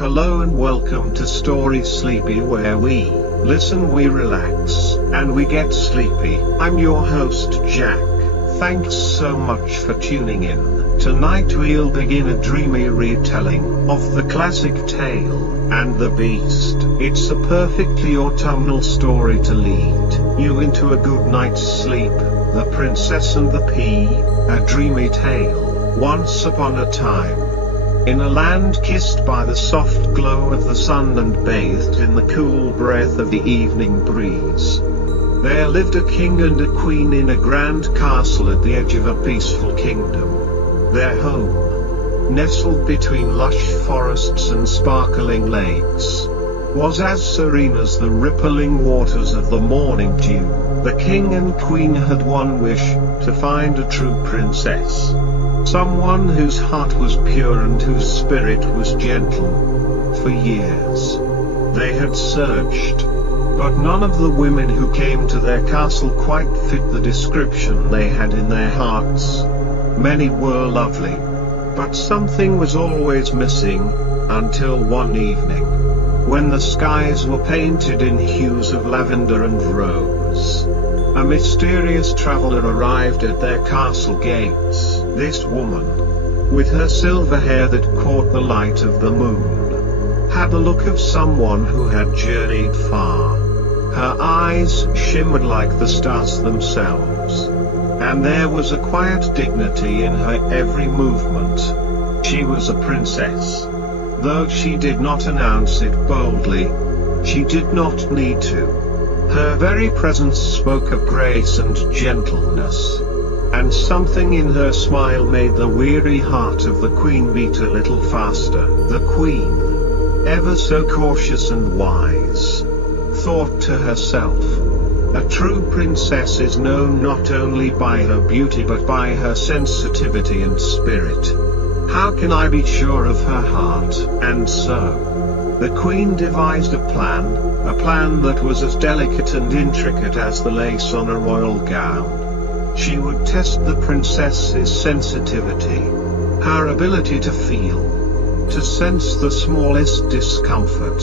Hello and welcome to Story Sleepy, where we listen, we relax, and we get sleepy. I'm your host Jack. Thanks so much for tuning in. Tonight we'll begin a dreamy retelling of the classic tale, and the Beast. It's a perfectly autumnal story to lead you into a good night's sleep. The Princess and the Pea, a dreamy tale. Once upon a time, in a land kissed by the soft glow of the sun and bathed in the cool breath of the evening breeze, there lived a king and a queen in a grand castle at the edge of a peaceful kingdom. Their home, nestled between lush forests and sparkling lakes, was as serene as the rippling waters of the morning dew. The king and queen had one wish: to find a true princess. Someone whose heart was pure and whose spirit was gentle. For years, they had searched, but none of the women who came to their castle quite fit the description they had in their hearts. Many were lovely, but something was always missing, until one evening, when the skies were painted in hues of lavender and rose, a mysterious traveler arrived at their castle gates. This woman, with her silver hair that caught the light of the moon, had the look of someone who had journeyed far. Her eyes shimmered like the stars themselves, and there was a quiet dignity in her every movement. She was a princess. Though she did not announce it boldly, she did not need to. Her very presence spoke of grace and gentleness, and something in her smile made the weary heart of the queen beat a little faster. The queen, ever so cautious and wise, thought to herself, a true princess is known not only by her beauty but by her sensitivity and spirit. How can I be sure of her heart? And so, the queen devised a plan that was as delicate and intricate as the lace on a royal gown. She would test the princess's sensitivity, her ability to feel, to sense the smallest discomfort,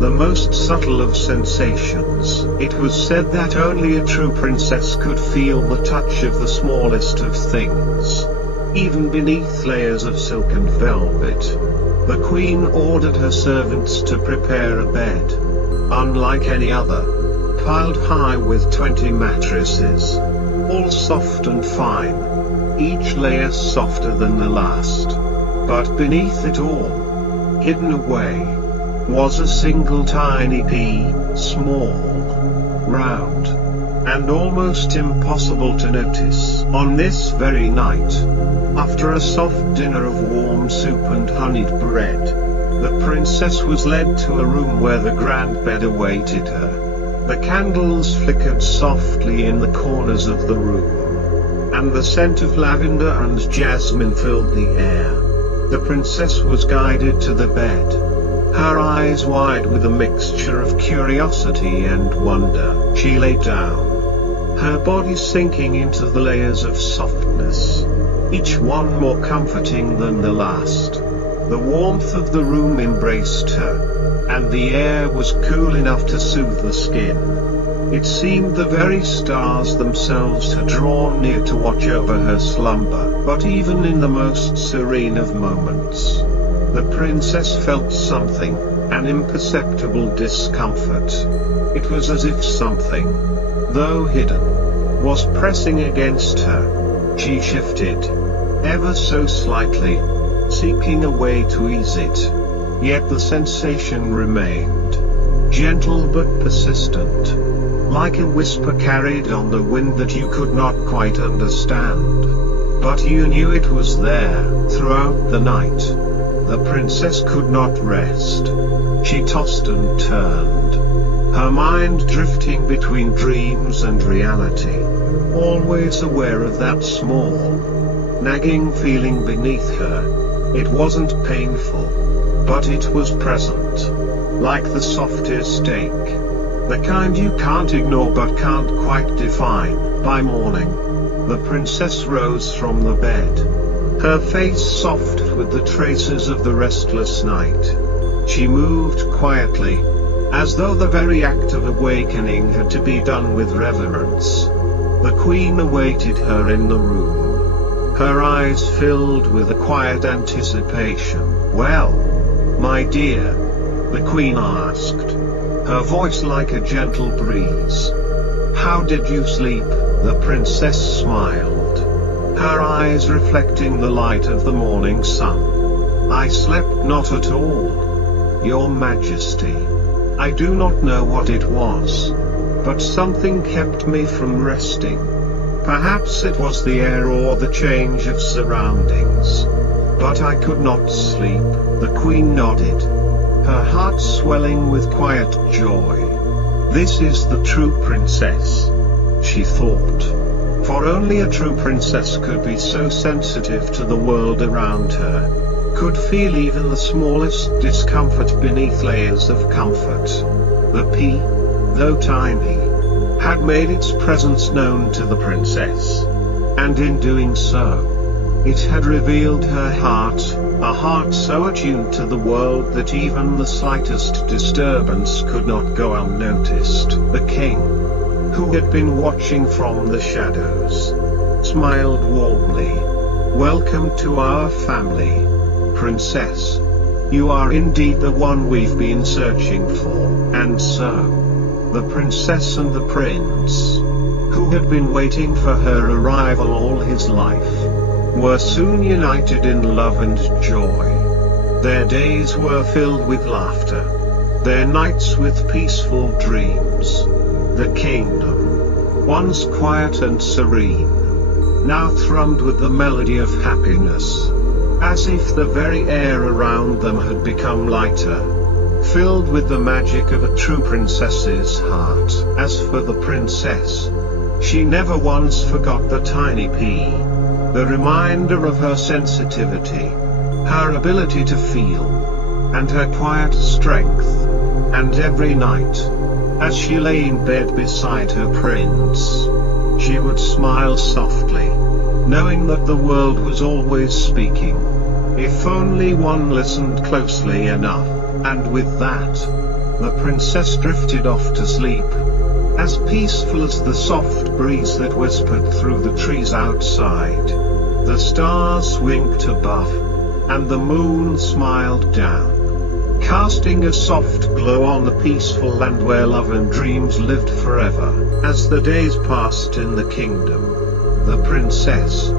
the most subtle of sensations. It was said that only a true princess could feel the touch of the smallest of things, even beneath layers of silk and velvet. The queen ordered her servants to prepare a bed, unlike any other, piled high with 20 mattresses, all soft and fine, each layer softer than the last. But beneath it all, hidden away, was a single tiny pea, small, round, and almost impossible to notice. On this very night, after a soft dinner of warm soup and honeyed bread, the princess was led to a room where the grand bed awaited her. The candles flickered softly in the corners of the room, and the scent of lavender and jasmine filled the air. The princess was guided to the bed, her eyes wide with a mixture of curiosity and wonder. She lay down, her body sinking into the layers of softness, each one more comforting than the last. The warmth of the room embraced her, and the air was cool enough to soothe the skin. It seemed the very stars themselves had drawn near to watch over her slumber. But even in the most serene of moments, the princess felt something, an imperceptible discomfort. It was as if something, though hidden, was pressing against her. She shifted, ever so slightly, seeking a way to ease it. Yet the sensation remained, gentle but persistent, like a whisper carried on the wind that you could not quite understand. But you knew it was there. Throughout the night, the princess could not rest. She tossed and turned, her mind drifting between dreams and reality, always aware of that small, nagging feeling beneath her. It wasn't painful, but it was present, like the softest ache, the kind you can't ignore but can't quite define. By morning, the princess rose from the bed, her face soft with the traces of the restless night. She moved quietly, as though the very act of awakening had to be done with reverence. The queen awaited her in the room, her eyes filled with a quiet anticipation. "Well, my dear?" the queen asked, her voice like a gentle breeze. "How did you sleep?" The princess smiled, her eyes reflecting the light of the morning sun. "I slept not at all, Your Majesty. I do not know what it was, but something kept me from resting. Perhaps it was the air or the change of surroundings. But I could not sleep." The queen nodded, her heart swelling with quiet joy. "This is the true princess," she thought. For only a true princess could be so sensitive to the world around her, could feel even the smallest discomfort beneath layers of comfort. The pea, though tiny, had made its presence known to the princess. And in doing so, it had revealed her heart, a heart so attuned to the world that even the slightest disturbance could not go unnoticed. The king, who had been watching from the shadows, smiled warmly. "Welcome to our family, Princess. You are indeed the one we've been searching for." And so, the princess and the prince, who had been waiting for her arrival all his life, were soon united in love and joy. Their days were filled with laughter, their nights with peaceful dreams. The kingdom, once quiet and serene, now thrummed with the melody of happiness, as if the very air around them had become lighter, filled with the magic of a true princess's heart. As for the princess, she never once forgot the tiny pea, the reminder of her sensitivity, her ability to feel, and her quiet strength. And every night, as she lay in bed beside her prince, she would smile softly, knowing that the world was always speaking, if only one listened closely enough. And with that, the princess drifted off to sleep, as peaceful as the soft breeze that whispered through the trees outside. The stars winked above, and the moon smiled down, casting a soft glow on the peaceful land where love and dreams lived forever. As the days passed in the kingdom, the princess,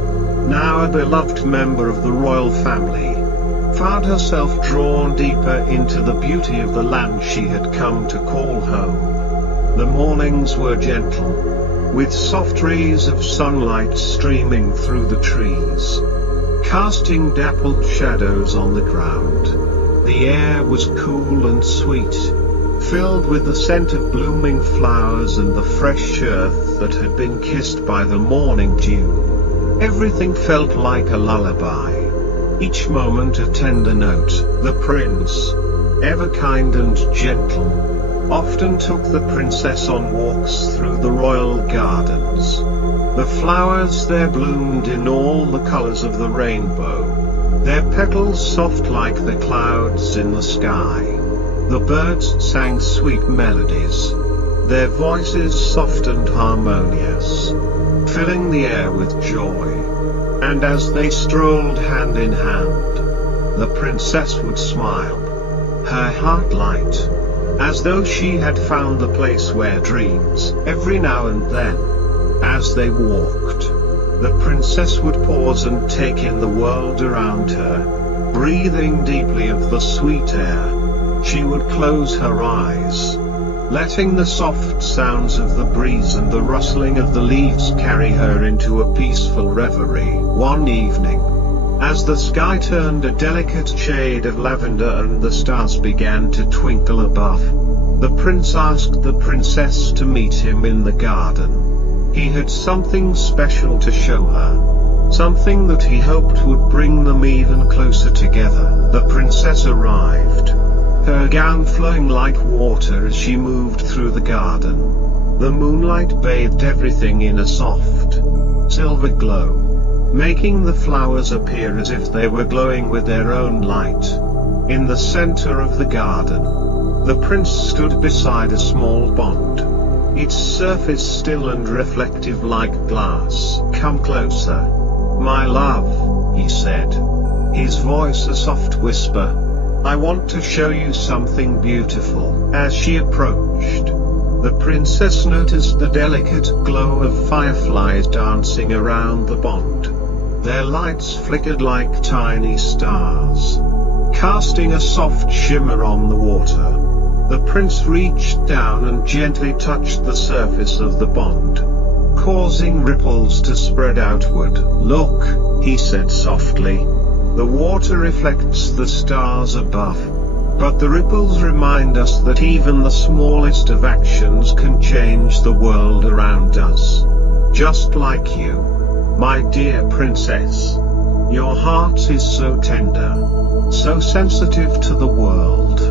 now a beloved member of the royal family, found herself drawn deeper into the beauty of the land she had come to call home. The mornings were gentle, with soft rays of sunlight streaming through the trees, casting dappled shadows on the ground. The air was cool and sweet, filled with the scent of blooming flowers and the fresh earth that had been kissed by the morning dew. Everything felt like a lullaby, each moment a tender note. The prince, ever kind and gentle, often took the princess on walks through the royal gardens. The flowers there bloomed in all the colors of the rainbow, their petals soft like the clouds in the sky. The birds sang sweet melodies, their voices soft and harmonious, filling the air with joy. And as they strolled hand in hand, the princess would smile, her heart light, as though she had found the place where dreams. Every now and then, as they walked, the princess would pause and take in the world around her, breathing deeply of the sweet air. She would close her eyes, letting the soft sounds of the breeze and the rustling of the leaves carry her into a peaceful reverie. One evening, as the sky turned a delicate shade of lavender and the stars began to twinkle above, the prince asked the princess to meet him in the garden. He had something special to show her, something that he hoped would bring them even closer together. The princess arrived, her gown flowing like water as she moved through the garden. The moonlight bathed everything in a soft, silver glow, making the flowers appear as if they were glowing with their own light. In the center of the garden, the prince stood beside a small pond. Its surface still and reflective like glass. "Come closer, my love," he said, his voice a soft whisper. "I want to show you something beautiful." As she approached, the princess noticed the delicate glow of fireflies dancing around the pond. Their lights flickered like tiny stars, casting a soft shimmer on the water. The prince reached down and gently touched the surface of the pond, causing ripples to spread outward. "Look," he said softly. "The water reflects the stars above. But the ripples remind us that even the smallest of actions can change the world around us. Just like you, my dear princess. Your heart is so tender, so sensitive to the world.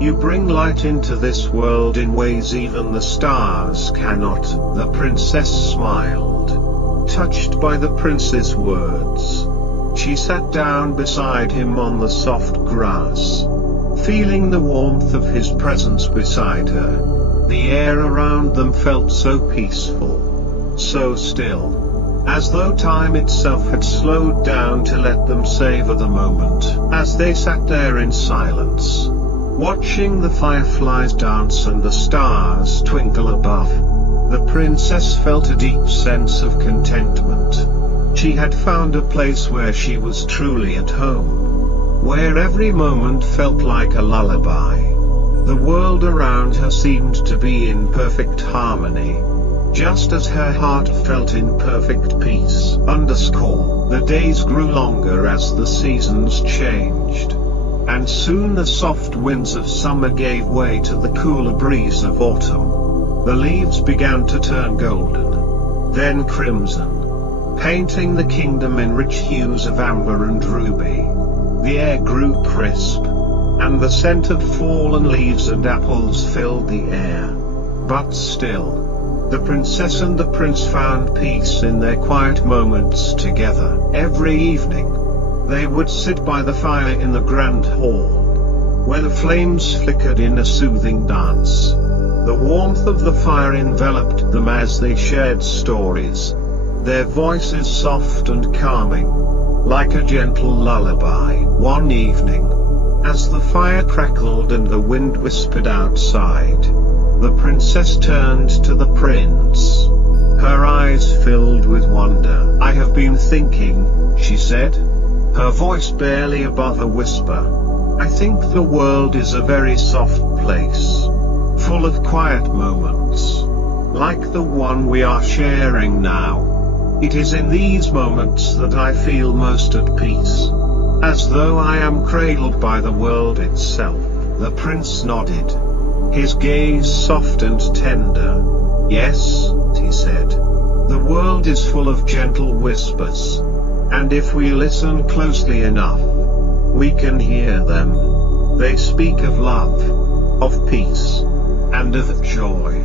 You bring light into this world in ways even the stars cannot." The princess smiled, touched by the prince's words. She sat down beside him on the soft grass, feeling the warmth of his presence beside her. The air around them felt so peaceful, so still, as though time itself had slowed down to let them savor the moment. As they sat there in silence, watching the fireflies dance and the stars twinkle above, the princess felt a deep sense of contentment. She had found a place where she was truly at home, where every moment felt like a lullaby. The world around her seemed to be in perfect harmony, just as her heart felt in perfect peace. The days grew longer as the seasons changed, and soon the soft winds of summer gave way to the cooler breeze of autumn. The leaves began to turn golden, then crimson, painting the kingdom in rich hues of amber and ruby. The air grew crisp, and the scent of fallen leaves and apples filled the air. But still, the princess and the prince found peace in their quiet moments together. Every evening, they would sit by the fire in the grand hall, where the flames flickered in a soothing dance. The warmth of the fire enveloped them as they shared stories, their voices soft and calming, like a gentle lullaby. One evening, as the fire crackled and the wind whispered outside, the princess turned to the prince, her eyes filled with wonder. "I have been thinking," she said, her voice barely above a whisper. "I think the world is a very soft place, full of quiet moments, like the one we are sharing now. It is in these moments that I feel most at peace, as though I am cradled by the world itself." The prince nodded, his gaze soft and tender. "Yes," he said, "the world is full of gentle whispers, and if we listen closely enough, we can hear them. They speak of love, of peace, and of joy.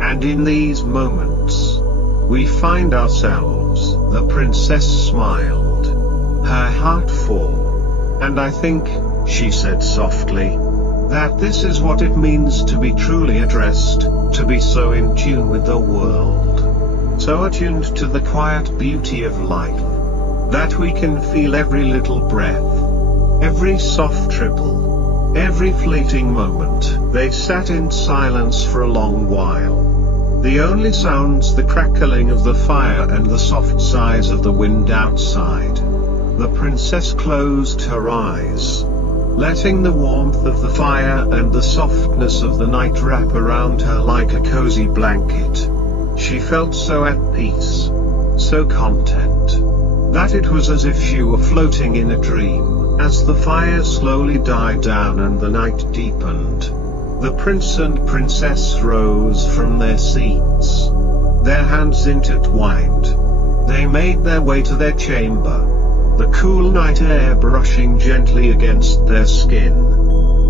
And in these moments, we find ourselves." The princess smiled, her heart full. "And I think," she said softly, "that this is what it means to be truly at rest, to be so in tune with the world, so attuned to the quiet beauty of life, that we can feel every little breath, every soft ripple, every fleeting moment." They sat in silence for a long while. The only sounds the crackling of the fire and the soft sighs of the wind outside. The princess closed her eyes, letting the warmth of the fire and the softness of the night wrap around her like a cozy blanket. She felt so at peace, so content, that it was as if she were floating in a dream. As the fire slowly died down and the night deepened, the prince and princess rose from their seats, their hands intertwined. They made their way to their chamber, the cool night air brushing gently against their skin.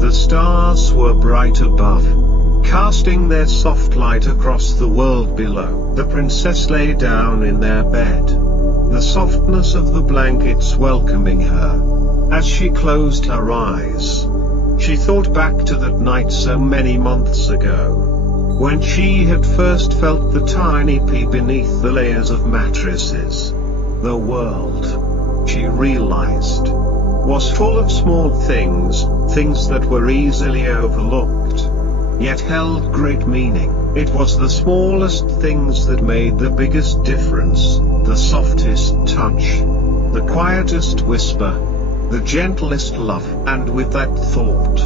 The stars were bright above, casting their soft light across the world below. The princess lay down in their bed, the softness of the blankets welcoming her, As she closed her eyes, she thought back to that night so many months ago, when she had first felt the tiny pea beneath the layers of mattresses. The world, she realized, was full of small things, things that were easily overlooked, yet held great meaning. It was the smallest things that made the biggest difference, the softest touch, the quietest whisper, the gentlest love. And with that thought,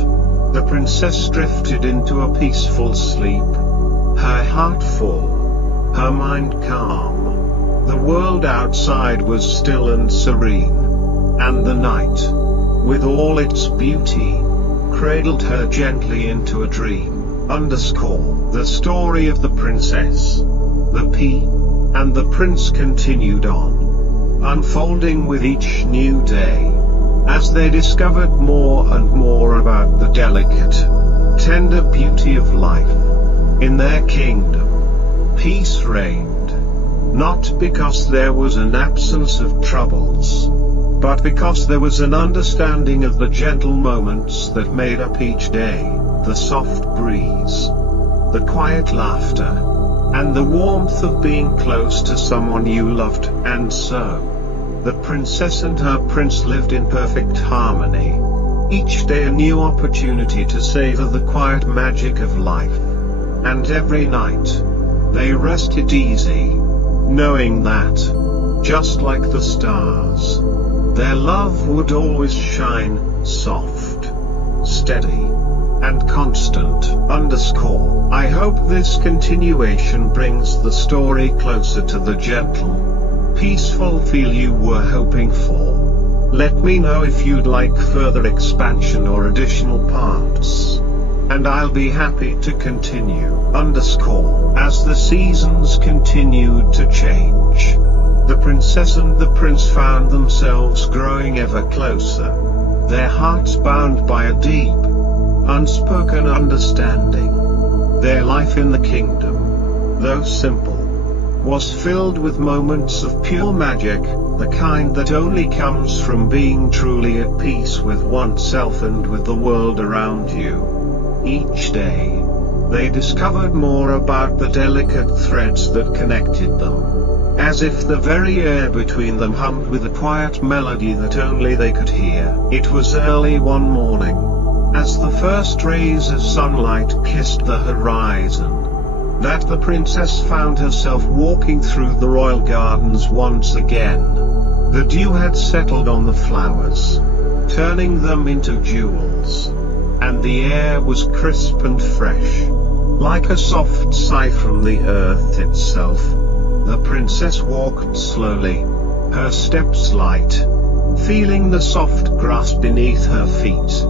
the princess drifted into a peaceful sleep, her heart full, her mind calm. The world outside was still and serene, and the night, with all its beauty, cradled her gently into a dream. The story of the princess, the pea, and the prince continued on, unfolding with each new day, as they discovered more and more about the delicate, tender beauty of life. In their kingdom, peace reigned, not because there was an absence of troubles, but because there was an understanding of the gentle moments that made up each day, the soft breeze, the quiet laughter, and the warmth of being close to someone you loved. And so, the princess and her prince lived in perfect harmony, each day a new opportunity to savor the quiet magic of life. And every night, they rested easy, knowing that, just like the stars, their love would always shine, soft, steady, and constant. I hope this continuation brings the story closer to the gentle, peaceful feel you were hoping for. Let me know if you'd like further expansion or additional parts, and I'll be happy to continue. As the seasons continued to change, the princess and the prince found themselves growing ever closer, their hearts bound by a deep, unspoken understanding. Their life in the kingdom, though simple, was filled with moments of pure magic, the kind that only comes from being truly at peace with oneself and with the world around you. Each day, they discovered more about the delicate threads that connected them, as if the very air between them hummed with a quiet melody that only they could hear. It was early one morning, as the first rays of sunlight kissed the horizon, that the princess found herself walking through the royal gardens once again. The dew had settled on the flowers, turning them into jewels, and the air was crisp and fresh, like a soft sigh from the earth itself. The princess walked slowly, her steps light, feeling the soft grass beneath her feet,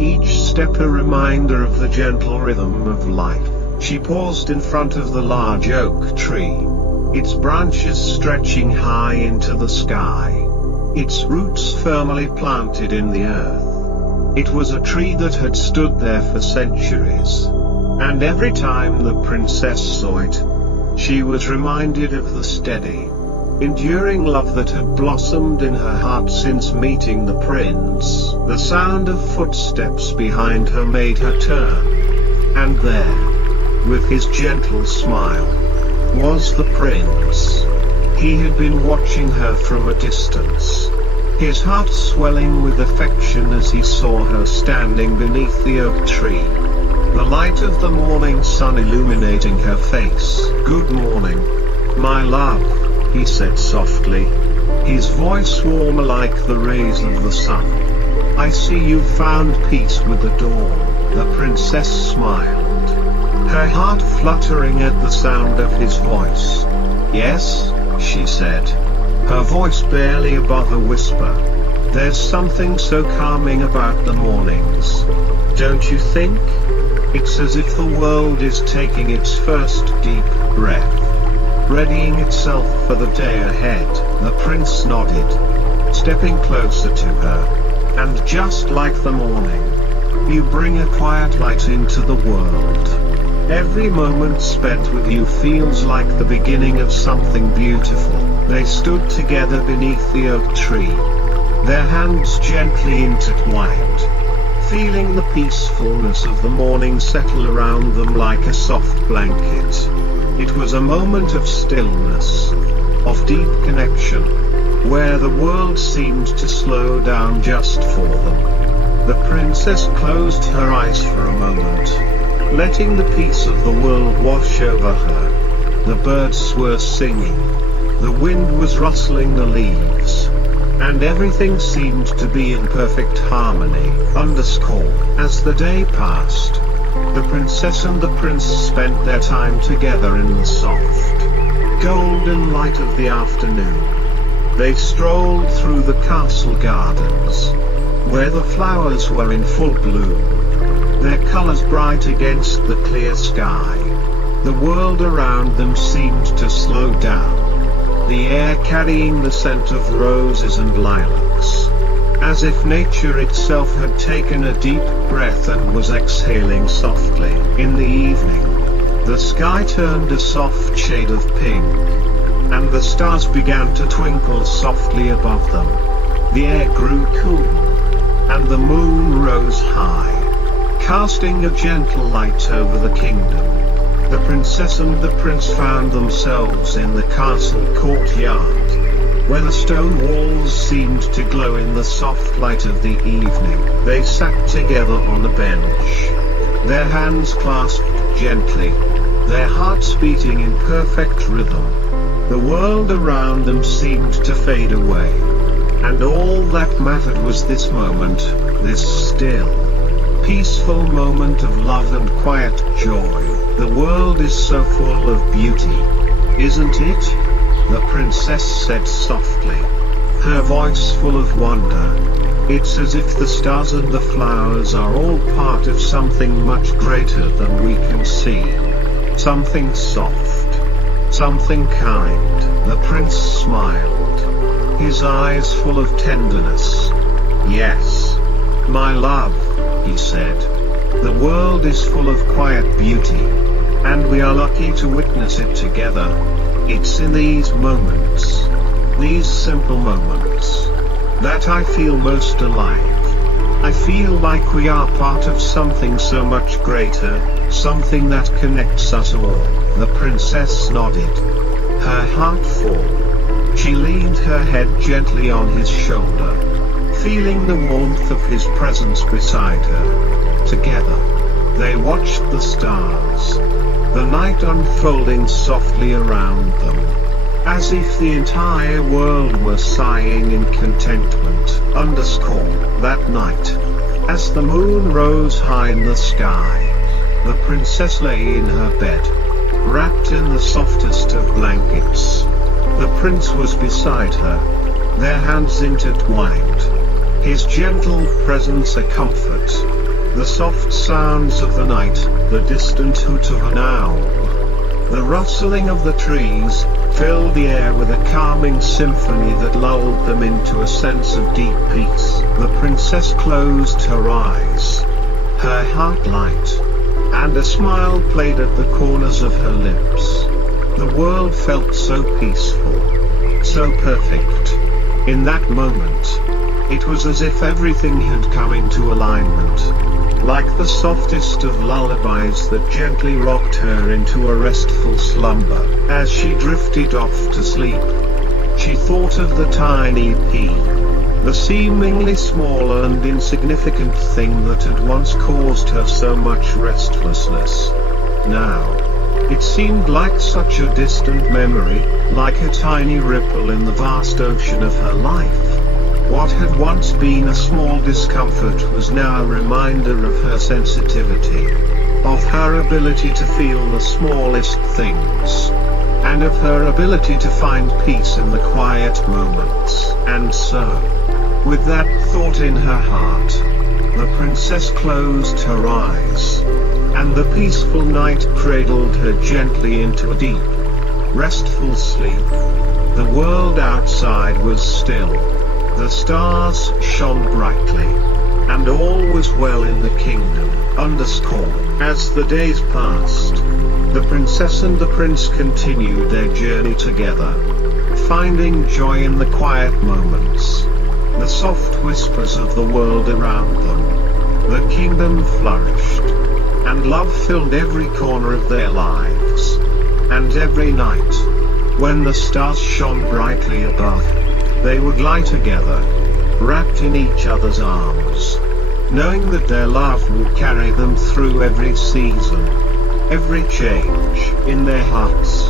each step a reminder of the gentle rhythm of life. She paused in front of the large oak tree, its branches stretching high into the sky, its roots firmly planted in the earth. It was a tree that had stood there for centuries, and every time the princess saw it, she was reminded of the steady, enduring love that had blossomed in her heart since meeting the prince. The sound of footsteps behind her made her turn, and there, with his gentle smile, was the prince. He had been watching her from a distance, his heart swelling with affection as he saw her standing beneath the oak tree, the light of the morning sun illuminating her face. "Good morning, my love," he said softly, his voice warmer like the rays of the sun. "I see you've found peace with the dawn." The princess smiled, her heart fluttering at the sound of his voice. "Yes," she said, her voice barely above a whisper. "There's something so calming about the mornings, don't you think? It's as if the world is taking its first deep breath, readying itself for the day ahead." The prince nodded, stepping closer to her. "And just like the morning, you bring a quiet light into the world. Every moment spent with you feels like the beginning of something beautiful." They stood together beneath the oak tree, their hands gently intertwined, feeling the peacefulness of the morning settle around them like a soft blanket. It was a moment of stillness, of deep connection, where the world seemed to slow down just for them. The princess closed her eyes for a moment, letting the peace of the world wash over her. The birds were singing, the wind was rustling the leaves, and everything seemed to be in perfect harmony. As the day passed, the princess and the prince spent their time together in the soft, golden light of the afternoon. They strolled through the castle gardens, where the flowers were in full bloom, their colors bright against the clear sky. The world around them seemed to slow down, the air carrying the scent of roses and lilacs, as if nature itself had taken a deep breath and was exhaling softly. In the evening, the sky turned a soft shade of pink, and the stars began to twinkle softly above them. The air grew cool, and the moon rose high, casting a gentle light over the kingdom. The princess and the prince found themselves in the castle courtyard, where the stone walls seemed to glow in the soft light of the evening. They sat together on a bench, their hands clasped gently, their hearts beating in perfect rhythm. The world around them seemed to fade away, and all that mattered was this moment, this still, peaceful moment of love and quiet joy. The world is so full of beauty, isn't it? The princess said softly, her voice full of wonder. It's as if the stars and the flowers are all part of something much greater than we can see. Something soft, something kind. The prince smiled, his eyes full of tenderness. Yes, my love, he said. The world is full of quiet beauty, and we are lucky to witness it together. It's in these moments, these simple moments, that I feel most alive. I feel like we are part of something so much greater, something that connects us all. The princess nodded, her heart full. She leaned her head gently on his shoulder, feeling the warmth of his presence beside her. Together, they watched the stars, the night unfolding softly around them, as if the entire world were sighing in contentment. That night, as the moon rose high in the sky, the princess lay in her bed, wrapped in the softest of blankets. The prince was beside her, their hands intertwined, his gentle presence a comfort. The soft sounds of the night, the distant hoot of an owl, the rustling of the trees, filled the air with a calming symphony that lulled them into a sense of deep peace. The princess closed her eyes, her heart light, and a smile played at the corners of her lips. The world felt so peaceful, so perfect. In that moment, it was as if everything had come into alignment, like the softest of lullabies that gently rocked her into a restful slumber. As she drifted off to sleep, she thought of the tiny pea, the seemingly small and insignificant thing that had once caused her so much restlessness. Now, it seemed like such a distant memory, like a tiny ripple in the vast ocean of her life. What had once been a small discomfort was now a reminder of her sensitivity, of her ability to feel the smallest things, and of her ability to find peace in the quiet moments. And so, with that thought in her heart, the princess closed her eyes, and the peaceful night cradled her gently into a deep, restful sleep. The world outside was still. The stars shone brightly, and all was well in the kingdom. As the days passed, the princess and the prince continued their journey together, finding joy in the quiet moments, the soft whispers of the world around them. The kingdom flourished, and love filled every corner of their lives. And every night, when the stars shone brightly above, they would lie together, wrapped in each other's arms, knowing that their love would carry them through every season, every change in their hearts.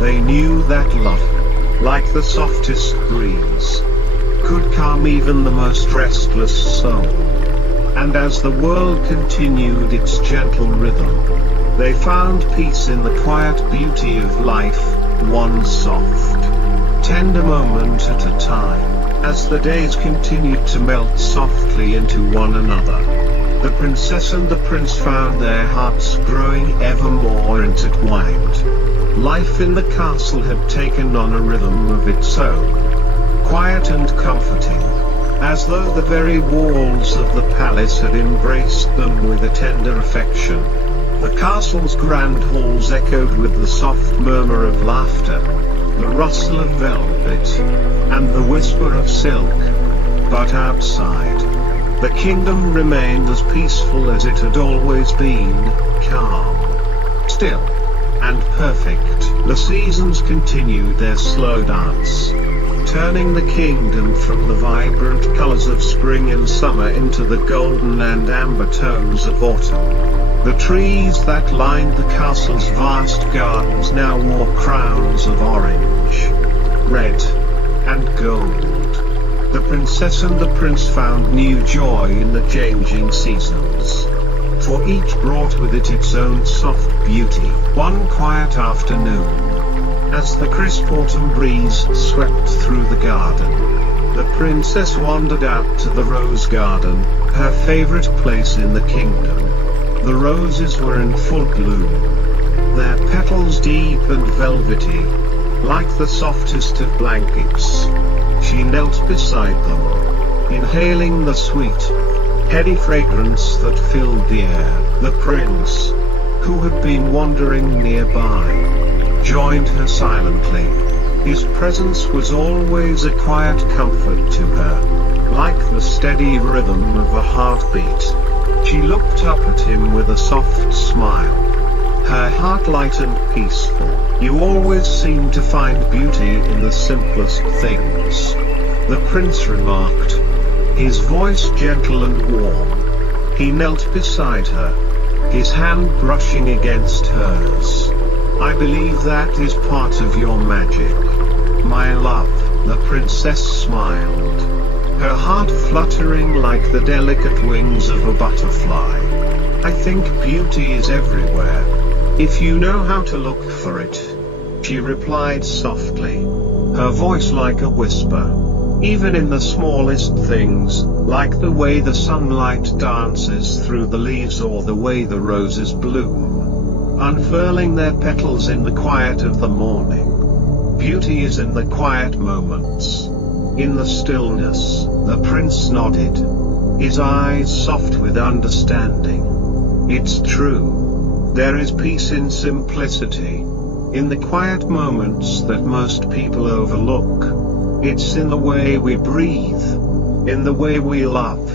They knew that love, like the softest breeze, could calm even the most restless soul. And as the world continued its gentle rhythm, they found peace in the quiet beauty of life, one soft, tender moment at a time. As the days continued to melt softly into one another, the princess and the prince found their hearts growing ever more intertwined. Life in the castle had taken on a rhythm of its own, quiet and comforting, as though the very walls of the palace had embraced them with a tender affection. The castle's grand halls echoed with the soft murmur of laughter, the rustle of velvet, and the whisper of silk. But outside, the kingdom remained as peaceful as it had always been, calm, still, and perfect. The seasons continued their slow dance, turning the kingdom from the vibrant colors of spring and summer into the golden and amber tones of autumn. The trees that lined the castle's vast gardens now wore crowns of orange, red, and gold. The princess and the prince found new joy in the changing seasons, for each brought with it its own soft beauty. One quiet afternoon, as the crisp autumn breeze swept through the garden, the princess wandered out to the rose garden, her favorite place in the kingdom. The roses were in full bloom, their petals deep and velvety, like the softest of blankets. She knelt beside them, inhaling the sweet, heady fragrance that filled the air. The prince, who had been wandering nearby, joined her silently. His presence was always a quiet comfort to her, like the steady rhythm of a heartbeat. She looked up at him with a soft smile, her heart light and peaceful. You always seem to find beauty in the simplest things, the prince remarked, his voice gentle and warm. He knelt beside her, his hand brushing against hers. I believe that is part of your magic, my love. The princess smiled, her heart fluttering like the delicate wings of a butterfly. I think beauty is everywhere, if you know how to look for it, she replied softly, her voice like a whisper. Even in the smallest things, like the way the sunlight dances through the leaves or the way the roses bloom, unfurling their petals in the quiet of the morning. Beauty is in the quiet moments, in the stillness. The prince nodded, his eyes soft with understanding. It's true. There is peace in simplicity, in the quiet moments that most people overlook. It's in the way we breathe, in the way we love,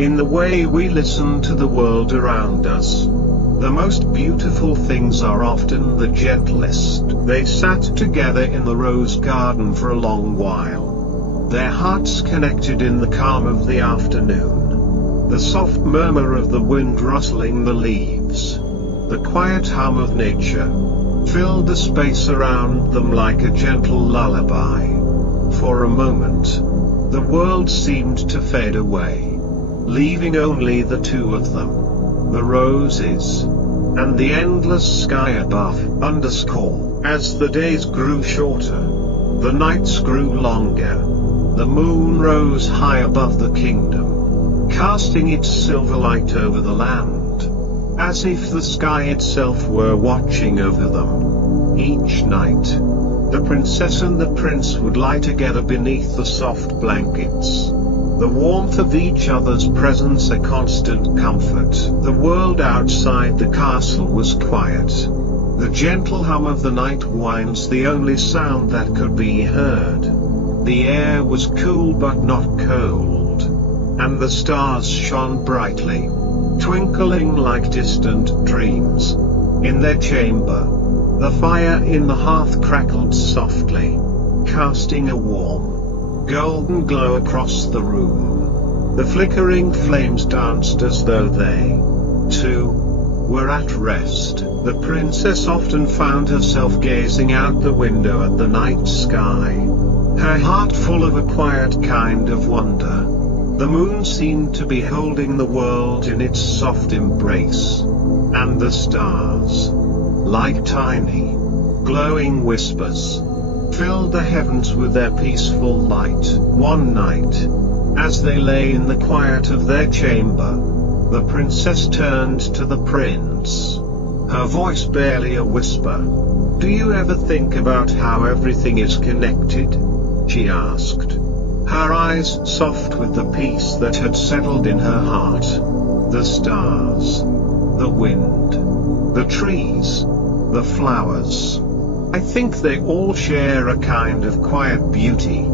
in the way we listen to the world around us. The most beautiful things are often the gentlest. They sat together in the rose garden for a long while, their hearts connected in the calm of the afternoon, the soft murmur of the wind rustling the leaves, the quiet hum of nature, filled the space around them like a gentle lullaby. For a moment, the world seemed to fade away, leaving only the two of them, the roses, and the endless sky above. As the days grew shorter, the nights grew longer, the moon rose high above the kingdom, casting its silver light over the land, as if the sky itself were watching over them. Each night, the princess and the prince would lie together beneath the soft blankets, the warmth of each other's presence a constant comfort. The world outside the castle was quiet, the gentle hum of the night winds the only sound that could be heard. The air was cool but not cold, and the stars shone brightly, twinkling like distant dreams. In their chamber, the fire in the hearth crackled softly, casting a warm, golden glow across the room. The flickering flames danced as though they, too, were at rest. The princess often found herself gazing out the window at the night sky, her heart full of a quiet kind of wonder. The moon seemed to be holding the world in its soft embrace, and the stars, like tiny, glowing whispers, filled the heavens with their peaceful light. One night, as they lay in the quiet of their chamber, the princess turned to the prince, her voice barely a whisper. "Do you ever think about how everything is connected?" she asked, her eyes soft with the peace that had settled in her heart. The stars, the wind, the trees, the flowers. I think they all share a kind of quiet beauty,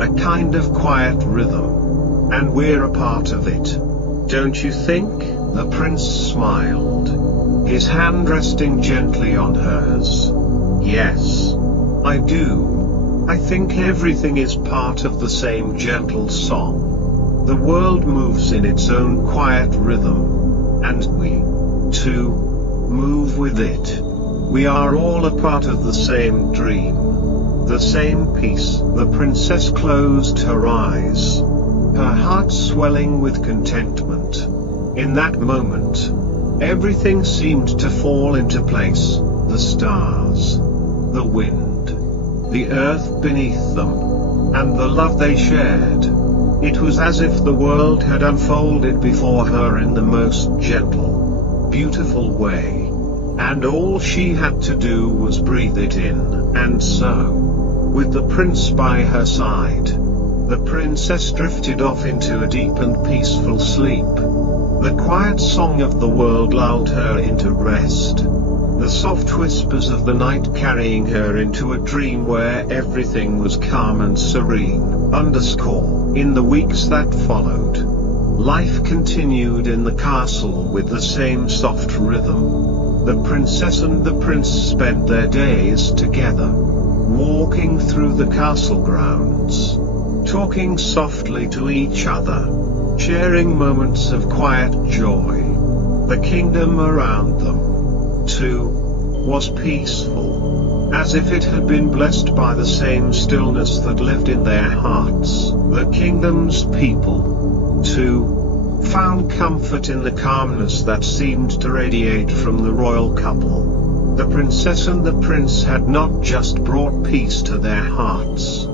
a kind of quiet rhythm, and we're a part of it. Don't you think? The prince smiled, his hand resting gently on hers. Yes, I do. I think everything is part of the same gentle song. The world moves in its own quiet rhythm, and we, too, move with it. We are all a part of the same dream, the same peace. The princess closed her eyes, her heart swelling with contentment. In that moment, everything seemed to fall into place. The stars, the wind, the earth beneath them, and the love they shared. It was as if the world had unfolded before her in the most gentle, beautiful way, and all she had to do was breathe it in. And so, with the prince by her side, the princess drifted off into a deep and peaceful sleep. The quiet song of the world lulled her into rest, the soft whispers of the night carrying her into a dream where everything was calm and serene. In the weeks that followed, life continued in the castle with the same soft rhythm. The princess and the prince spent their days together, walking through the castle grounds, talking softly to each other, sharing moments of quiet joy. The kingdom around them, too, was peaceful, as if it had been blessed by the same stillness that lived in their hearts. The kingdom's people, too, found comfort in the calmness that seemed to radiate from the royal couple. The princess and the prince had not just brought peace to their hearts,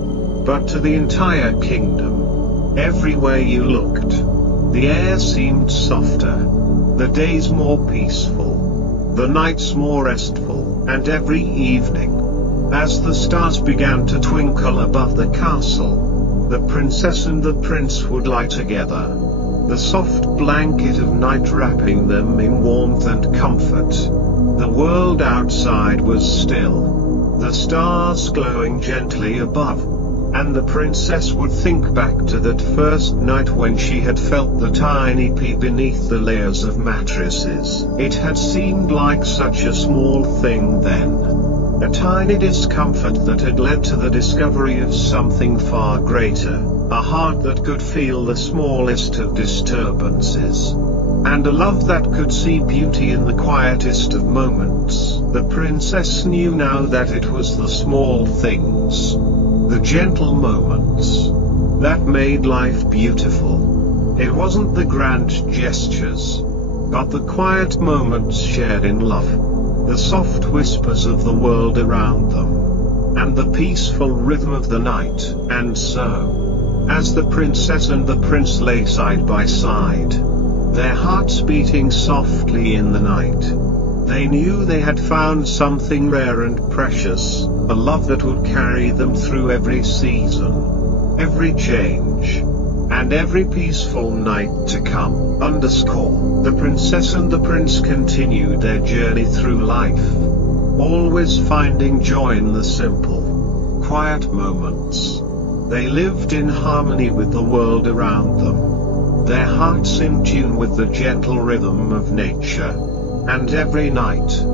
but to the entire kingdom. Everywhere you looked, the air seemed softer, the days more peaceful, the nights more restful, and every evening, as the stars began to twinkle above the castle, the princess and the prince would lie together, the soft blanket of night wrapping them in warmth and comfort. The world outside was still, the stars glowing gently above, and the princess would think back to that first night when she had felt the tiny pea beneath the layers of mattresses. It had seemed like such a small thing then, a tiny discomfort that had led to the discovery of something far greater, a heart that could feel the smallest of disturbances, and a love that could see beauty in the quietest of moments. The princess knew now that it was the small things, the gentle moments, that made life beautiful. It wasn't the grand gestures, but the quiet moments shared in love, the soft whispers of the world around them, and the peaceful rhythm of the night. And so, as the princess and the prince lay side by side, their hearts beating softly in the night, they knew they had found something rare and precious, a love that would carry them through every season, every change, and every peaceful night to come. The princess and the prince continued their journey through life, always finding joy in the simple, quiet moments. They lived in harmony with the world around them, their hearts in tune with the gentle rhythm of nature. And every night,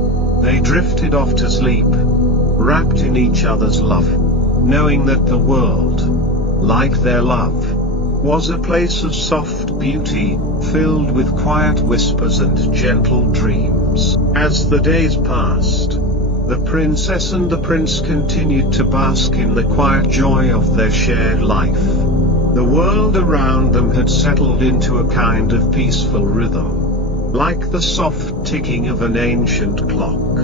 they drifted off to sleep, wrapped in each other's love, knowing that the world, like their love, was a place of soft beauty, filled with quiet whispers and gentle dreams. As the days passed, the princess and the prince continued to bask in the quiet joy of their shared life. The world around them had settled into a kind of peaceful rhythm, like the soft ticking of an ancient clock,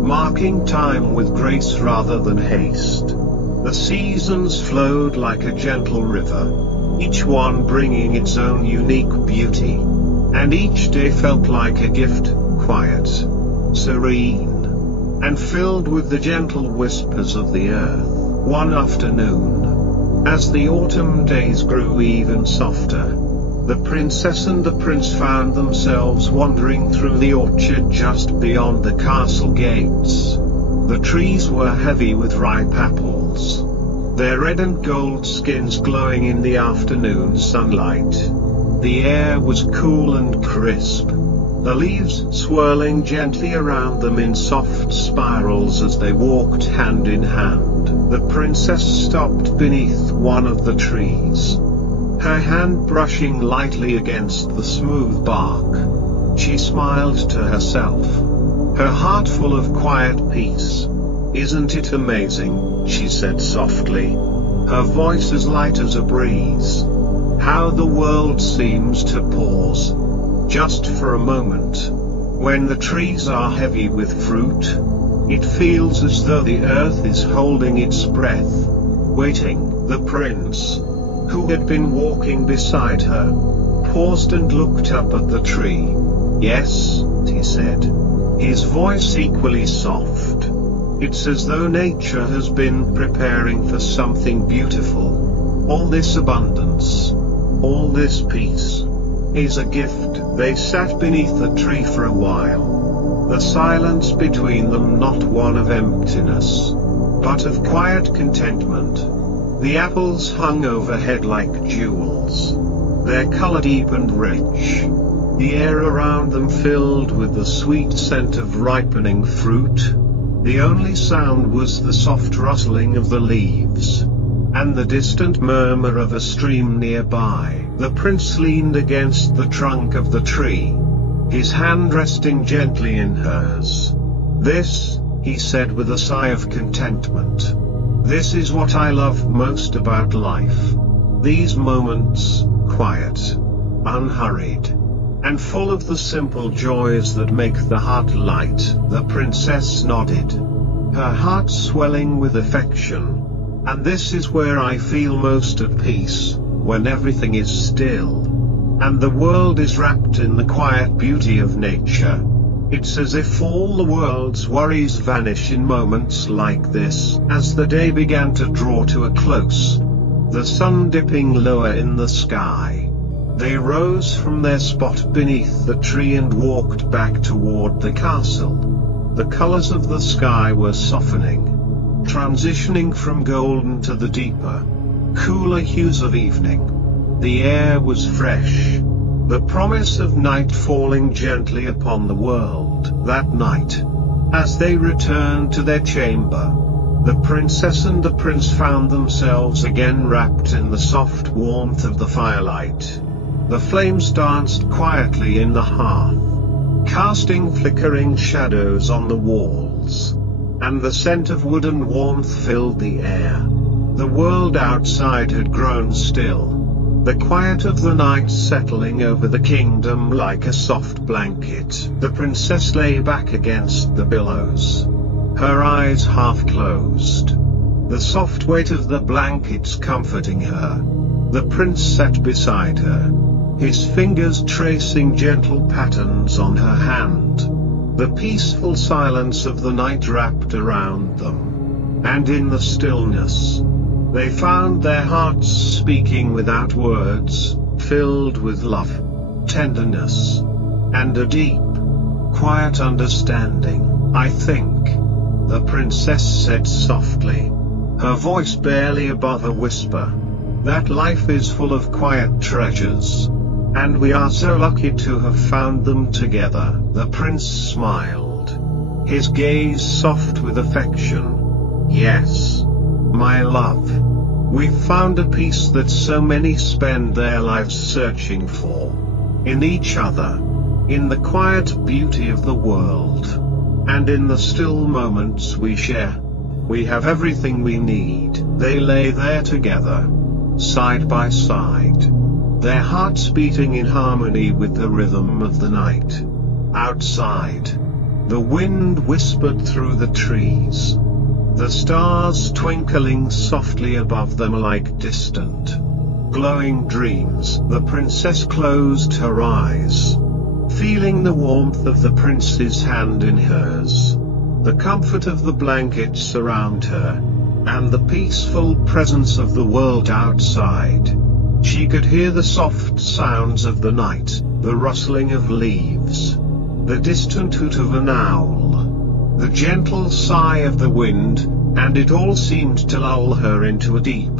marking time with grace rather than haste. The seasons flowed like a gentle river, each one bringing its own unique beauty, and each day felt like a gift, quiet, serene, and filled with the gentle whispers of the earth. One afternoon, as the autumn days grew even softer, the princess and the prince found themselves wandering through the orchard just beyond the castle gates. The trees were heavy with ripe apples, their red and gold skins glowing in the afternoon sunlight. The air was cool and crisp, the leaves swirling gently around them in soft spirals as they walked hand in hand. The princess stopped beneath one of the trees, her hand brushing lightly against the smooth bark. She smiled to herself, her heart full of quiet peace. "Isn't it amazing?" she said softly, her voice as light as a breeze. "How the world seems to pause, just for a moment. When the trees are heavy with fruit, it feels as though the earth is holding its breath, waiting." The prince, who had been walking beside her, paused and looked up at the tree. "Yes," he said, his voice equally soft. "It's as though nature has been preparing for something beautiful. All this abundance, all this peace, is a gift." They sat beneath the tree for a while, the silence between them not one of emptiness, but of quiet contentment. The apples hung overhead like jewels, their color deep and rich, the air around them filled with the sweet scent of ripening fruit. The only sound was the soft rustling of the leaves, and the distant murmur of a stream nearby. The prince leaned against the trunk of the tree, his hand resting gently in hers. "This," he said with a sigh of contentment, "this is what I love most about life. These moments, quiet, unhurried, and full of the simple joys that make the heart light." The princess nodded, her heart swelling with affection. "And this is where I feel most at peace, when everything is still, and the world is wrapped in the quiet beauty of nature. It's as if all the world's worries vanish in moments like this." As the day began to draw to a close, the sun dipping lower in the sky, they rose from their spot beneath the tree and walked back toward the castle. The colors of the sky were softening, transitioning from golden to the deeper, cooler hues of evening. The air was fresh, the promise of night falling gently upon the world. That night, as they returned to their chamber, the princess and the prince found themselves again wrapped in the soft warmth of the firelight. The flames danced quietly in the hearth, casting flickering shadows on the walls, and the scent of wood and warmth filled the air. The world outside had grown still, the quiet of the night settling over the kingdom like a soft blanket. The princess lay back against the billows, her eyes half closed, the soft weight of the blankets comforting her. The prince sat beside her, his fingers tracing gentle patterns on her hand. The peaceful silence of the night wrapped around them, and in the stillness, they found their hearts speaking without words, filled with love, tenderness, and a deep, quiet understanding. "I think," the princess said softly, her voice barely above a whisper. That life is full of quiet treasures. And we are so lucky to have found them together. The prince smiled, his gaze soft with affection. Yes, my love. We've found a peace that so many spend their lives searching for. In each other. In the quiet beauty of the world. And in the still moments we share. We have everything we need. They lay there together, side by side, their hearts beating in harmony with the rhythm of the night. Outside, the wind whispered through the trees, the stars twinkling softly above them like distant, glowing dreams. The princess closed her eyes, feeling the warmth of the prince's hand in hers, the comfort of the blankets around her, and the peaceful presence of the world outside. She could hear the soft sounds of the night, the rustling of leaves, the distant hoot of an owl, the gentle sigh of the wind, and it all seemed to lull her into a deep,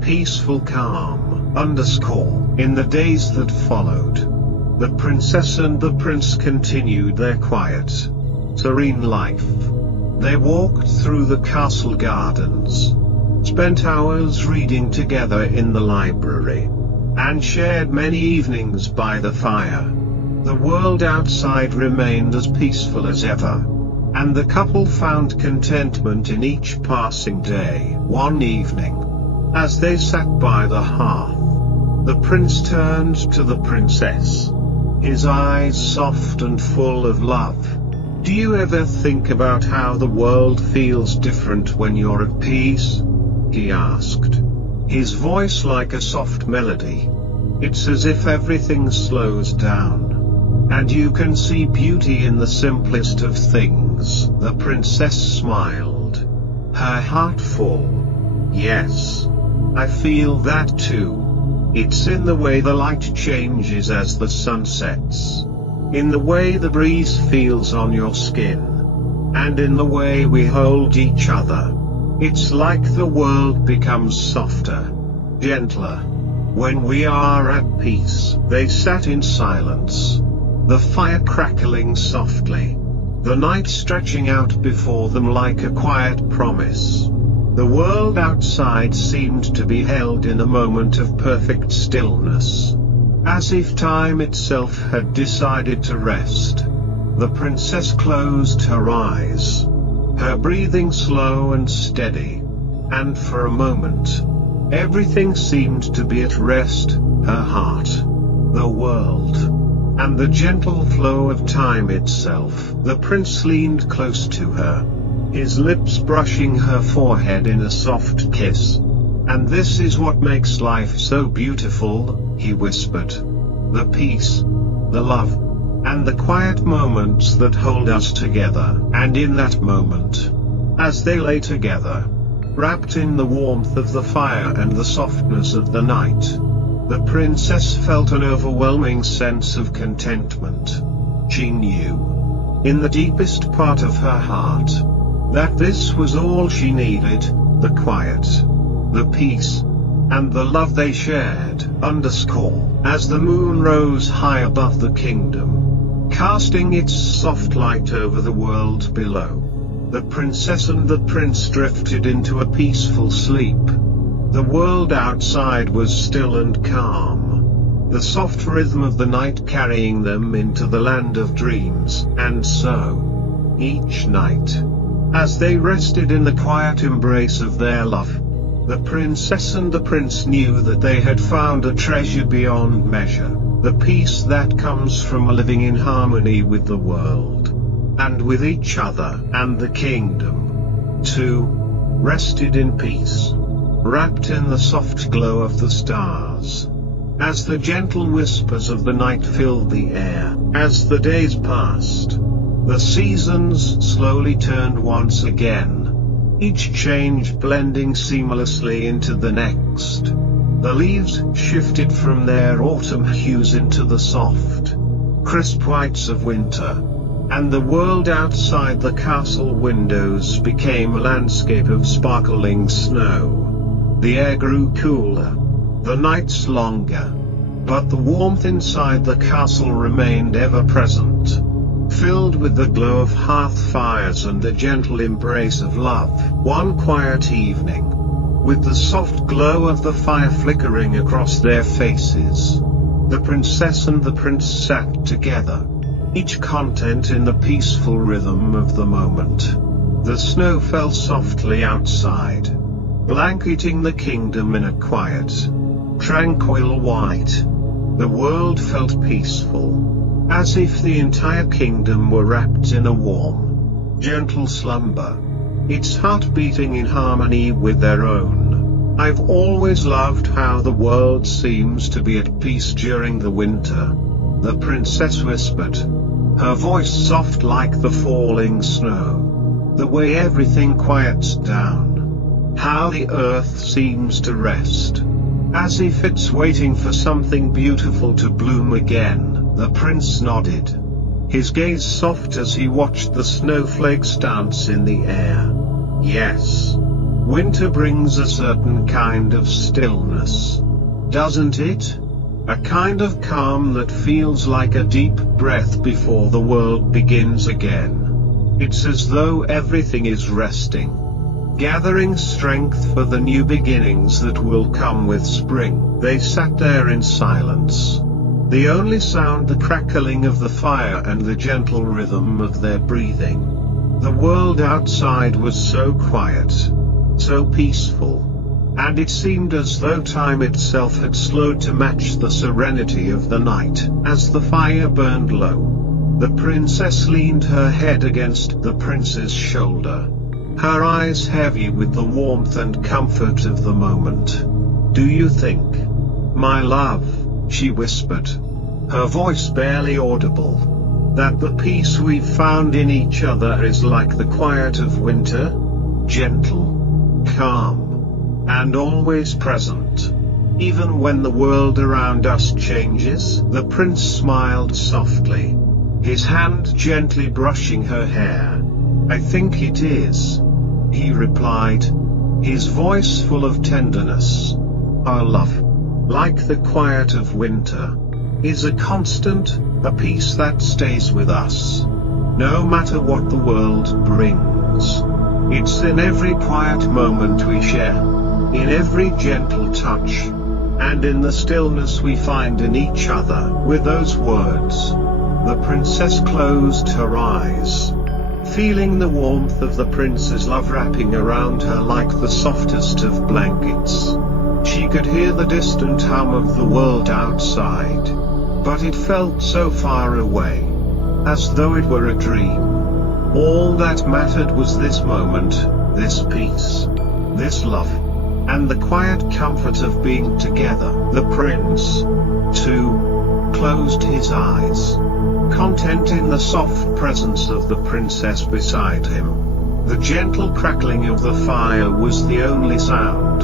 peaceful calm. In the days that followed, the princess and the prince continued their quiet, serene life. They walked through the castle gardens, spent hours reading together in the library, and shared many evenings by the fire. The world outside remained as peaceful as ever, and the couple found contentment in each passing day. One evening, as they sat by the hearth, the prince turned to the princess, his eyes soft and full of love. Do you ever think about how the world feels different when you're at peace? He asked, his voice like a soft melody. It's as if everything slows down, and you can see beauty in the simplest of things. The princess smiled, her heart full. Yes, I feel that too. It's in the way the light changes as the sun sets, in the way the breeze feels on your skin, and in the way we hold each other. It's like the world becomes softer, gentler, when we are at peace. They sat in silence, the fire crackling softly, the night stretching out before them like a quiet promise. The world outside seemed to be held in a moment of perfect stillness, as if time itself had decided to rest. The princess closed her eyes, her breathing slow and steady, and for a moment, everything seemed to be at rest, her heart, the world, and the gentle flow of time itself. The prince leaned close to her, his lips brushing her forehead in a soft kiss. And this is what makes life so beautiful, he whispered. The peace, the love, and the quiet moments that hold us together. And in that moment, as they lay together, wrapped in the warmth of the fire and the softness of the night, the princess felt an overwhelming sense of contentment. She knew, in the deepest part of her heart, that this was all she needed, the quiet, the peace, and the love they shared. As the moon rose high above the kingdom, casting its soft light over the world below, the princess and the prince drifted into a peaceful sleep. The world outside was still and calm, the soft rhythm of the night carrying them into the land of dreams. And so, each night, as they rested in the quiet embrace of their love, the princess and the prince knew that they had found a treasure beyond measure, the peace that comes from living in harmony with the world, and with each other. And the kingdom, too, rested in peace, wrapped in the soft glow of the stars, as the gentle whispers of the night filled the air. As the days passed, the seasons slowly turned once again, each change blending seamlessly into the next. The leaves shifted from their autumn hues into the soft, crisp whites of winter, and the world outside the castle windows became a landscape of sparkling snow. The air grew cooler, the nights longer, but the warmth inside the castle remained ever present, filled with the glow of hearth fires and the gentle embrace of love. One quiet evening, with the soft glow of the fire flickering across their faces, the princess and the prince sat together, each content in the peaceful rhythm of the moment. The snow fell softly outside, blanketing the kingdom in a quiet, tranquil white. The world felt peaceful, as if the entire kingdom were wrapped in a warm, gentle slumber, its heart beating in harmony with their own. I've always loved how the world seems to be at peace during the winter, the princess whispered, her voice soft like the falling snow. The way everything quiets down, how the earth seems to rest, as if it's waiting for something beautiful to bloom again. The prince nodded, his gaze soft as he watched the snowflakes dance in the air. Yes, winter brings a certain kind of stillness, doesn't it? A kind of calm that feels like a deep breath before the world begins again. It's as though everything is resting, gathering strength for the new beginnings that will come with spring. They sat there in silence, the only sound the crackling of the fire and the gentle rhythm of their breathing. The world outside was so quiet, so peaceful, and it seemed as though time itself had slowed to match the serenity of the night. As the fire burned low, the princess leaned her head against the prince's shoulder, her eyes heavy with the warmth and comfort of the moment. Do you think, my love, she whispered, her voice barely audible, that the peace we've found in each other is like the quiet of winter, gentle, calm, and always present, even when the world around us changes? The prince smiled softly, his hand gently brushing her hair. I think it is, he replied, his voice full of tenderness. Our love, like the quiet of winter, is a constant, a peace that stays with us, no matter what the world brings. It's in every quiet moment we share, in every gentle touch, and in the stillness we find in each other. With those words, the princess closed her eyes, feeling the warmth of the prince's love wrapping around her like the softest of blankets. She could hear the distant hum of the world outside, but it felt so far away, as though it were a dream. All that mattered was this moment, this peace, this love, and the quiet comfort of being together. The prince, too, closed his eyes, content in the soft presence of the princess beside him. The gentle crackling of the fire was the only sound,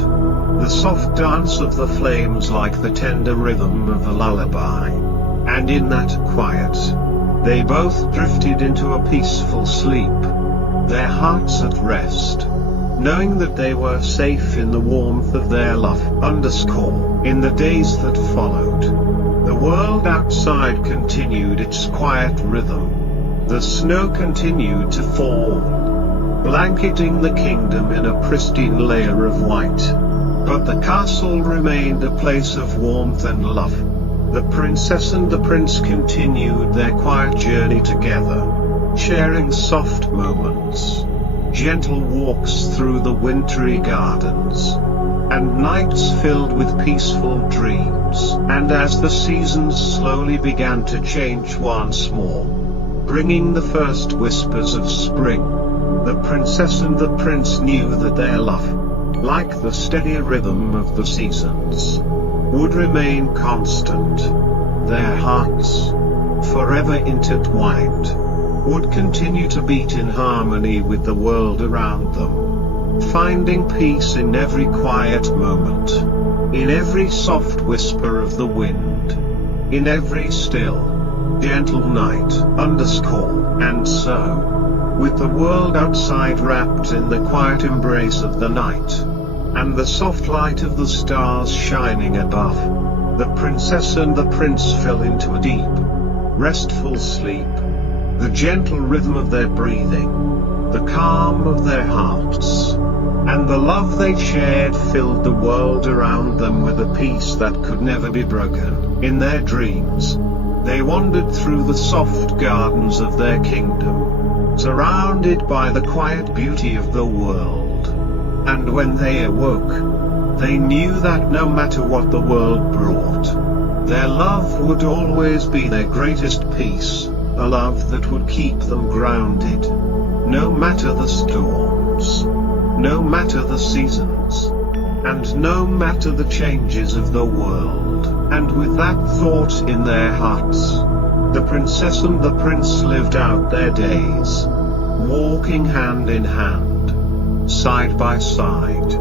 the soft dance of the flames like the tender rhythm of a lullaby. And in that quiet, they both drifted into a peaceful sleep, their hearts at rest, knowing that they were safe in the warmth of their love. In the days that followed, the world outside continued its quiet rhythm. The snow continued to fall, blanketing the kingdom in a pristine layer of white. But the castle remained a place of warmth and love. The princess and the prince continued their quiet journey together, sharing soft moments, gentle walks through the wintry gardens, and nights filled with peaceful dreams. And as the seasons slowly began to change once more, bringing the first whispers of spring, the princess and the prince knew that their love, like the steady rhythm of the seasons, would remain constant. Their hearts, forever intertwined, would continue to beat in harmony with the world around them, finding peace in every quiet moment, in every soft whisper of the wind, in every still, gentle night, and so, with the world outside wrapped in the quiet embrace of the night, and the soft light of the stars shining above, the princess and the prince fell into a deep, restful sleep. The gentle rhythm of their breathing, the calm of their hearts, and the love they shared filled the world around them with a peace that could never be broken. In their dreams, they wandered through the soft gardens of their kingdom, surrounded by the quiet beauty of the world. And when they awoke, they knew that no matter what the world brought, their love would always be their greatest peace, a love that would keep them grounded, no matter the storms, no matter the seasons, and no matter the changes of the world. And with that thought in their hearts, the princess and the prince lived out their days, walking hand in hand, side by side,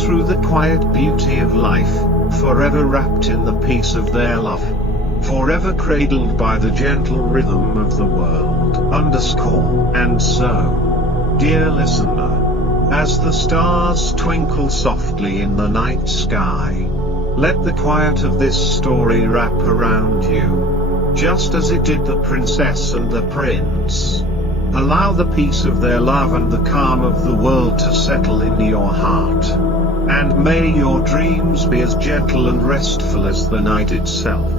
through the quiet beauty of life, forever wrapped in the peace of their love, forever cradled by the gentle rhythm of the world. And so, dear listener, as the stars twinkle softly in the night sky, let the quiet of this story wrap around you, just as it did the princess and the prince. Allow the peace of their love and the calm of the world to settle in your heart. And may your dreams be as gentle and restful as the night itself.